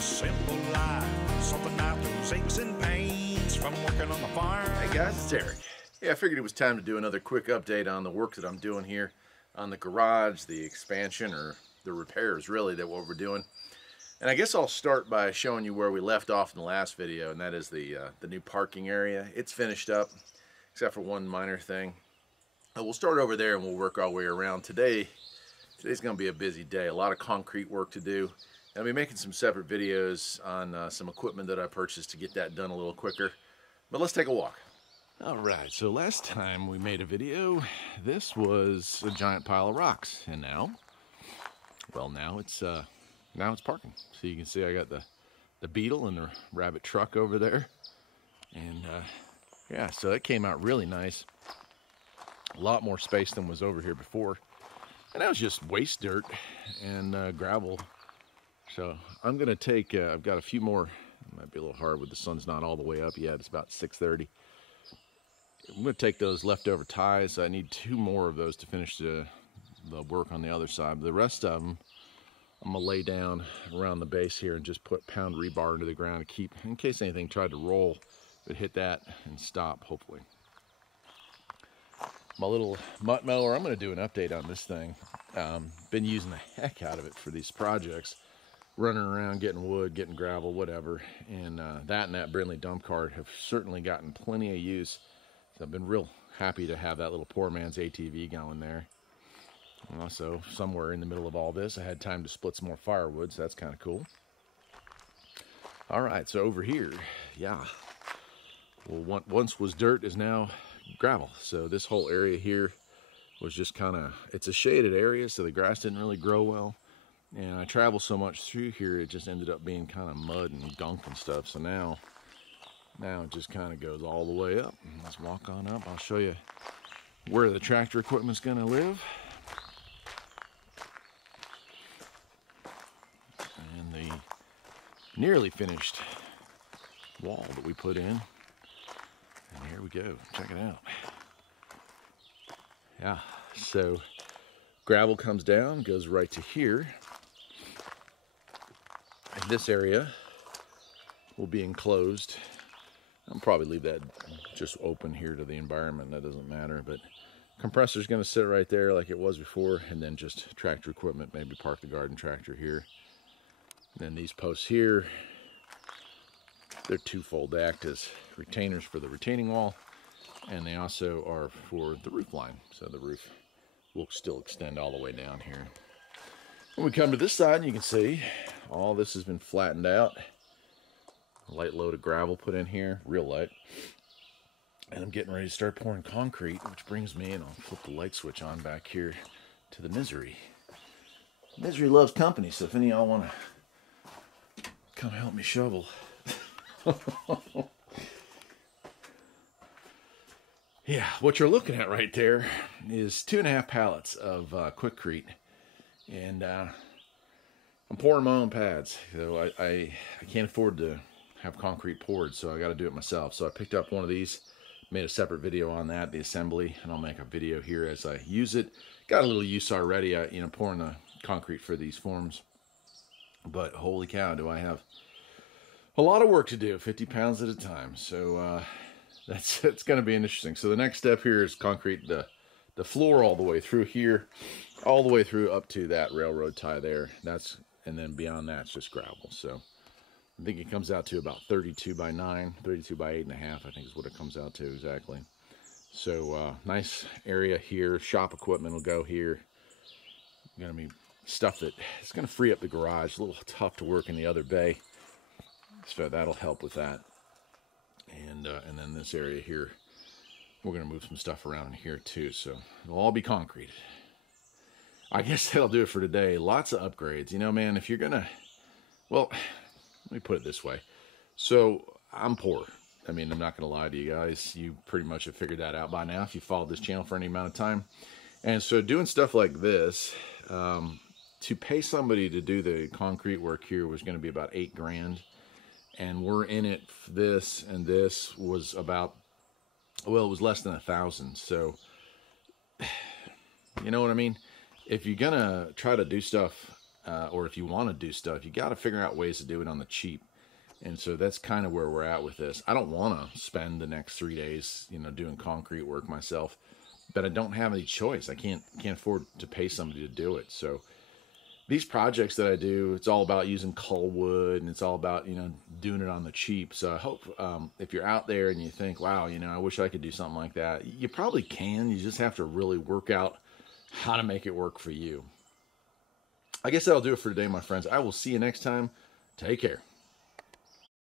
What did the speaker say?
a simple life, something out those aches and pains from working on the farm. Hey guys, it's Eric. Yeah, I figured it was time to do another quick update on the work that I'm doing here on the garage, the expansion, or the repairs really, that what we're doing. And I guess I'll start by showing you where we left off in the last video, and that is the new parking area. It's finished up, except for one minor thing. We'll start over there and we'll work our way around. Today's going to be a busy day, a lot of concrete work to do. I'll be making some separate videos on some equipment that I purchased to get that done a little quicker. But let's take a walk. Alright, so last time we made a video, this was a giant pile of rocks, and now it's parking. So you can see I got the Beetle and the Rabbit truck over there, and yeah, so it came out really nice. A lot more space than was over here before, and that was just waste dirt and gravel. So I'm gonna take I've got a few more. It might be a little hard with the sun's not all the way up yet. It's about 6:30. I'm going to take those leftover ties. I need 2 more of those to finish the work on the other side. The rest of them, I'm going to lay down around the base here and just put pound rebar into the ground to keep, in case anything tried to roll, it hit that and stop, hopefully. My little mutt mower, I'm going to do an update on this thing. Been using the heck out of it for these projects. Running around, getting wood, getting gravel, whatever. And that Brindley dump cart have certainly gotten plenty of use. I've been real happy to have that little poor man's ATV going there. And also, somewhere in the middle of all this, I had time to split some more firewood, so that's kind of cool. Alright, so over here, yeah. Well, what once was dirt is now gravel. So this whole area here was just kind of, it's a shaded area, so the grass didn't really grow well. And I traveled so much through here, it just ended up being kind of mud and gunk and stuff. So now it just kind of goes all the way up. Let's walk on up. I'll show you where the tractor equipment's going to live. And the nearly finished wall that we put in. And here we go. Check it out. Yeah, so gravel comes down, goes right to here. And this area will be enclosed. I'll probably leave that just open here to the environment. That doesn't matter, but compressor's going to sit right there like it was before, and then just tractor equipment, maybe park the garden tractor here. And then these posts here, they're twofold. They act as retainers for the retaining wall, and they also are for the roof line. So the roof will still extend all the way down here. When we come to this side, you can see all this has been flattened out. A light load of gravel put in here, real light. And I'm getting ready to start pouring concrete, which brings me, and I'll flip the light switch on back here, to the Misery. Misery loves company, so if any of y'all want to come help me shovel. Yeah, what you're looking at right there is 2.5 pallets of Quikrete. And I'm pouring my own pads. So I can't afford to have concrete poured, so I got to do it myself. So I picked up one of these, made a separate video on that, the assembly, and I'll make a video here as I use it. Got a little use already, pouring the concrete for these forms. But holy cow, do I have a lot of work to do, 50 pounds at a time. So it's going to be interesting. So the next step here is concrete the floor all the way through here, all the way through up to that railroad tie there. And then beyond that, it's just gravel. So I think it comes out to about 32 by 9, 32 by 8.5, I think is what it comes out to exactly. So nice area here. Shop equipment will go here. Gonna be stuff that it's gonna free up the garage. A little tough to work in the other bay, so that'll help with that. And then this area here, we're gonna move some stuff around in here too. So it'll all be concrete. I guess that'll do it for today. Lots of upgrades. Man, if you're gonna, well, let me put it this way. So I'm poor. I mean, I'm not going to lie to you guys. You pretty much have figured that out by now if you followed this channel for any amount of time. And so doing stuff like this, to pay somebody to do the concrete work here was going to be about $8 grand. And we're in it, this and this was about, well, it was less than 1,000. So, you know what I mean? If you're going to try to do stuff or if you want to do stuff, you got to figure out ways to do it on the cheap. And so that's kind of where we're at with this. I don't want to spend the next 3 days, doing concrete work myself, but I don't have any choice. I can't afford to pay somebody to do it. So these projects that I do, it's all about using cull wood, and it's all about, doing it on the cheap. So I hope if you're out there and you think, wow, I wish I could do something like that, you probably can. You just have to really work out how to make it work for you. I guess that'll do it for today, my friends. I will see you next time. Take care.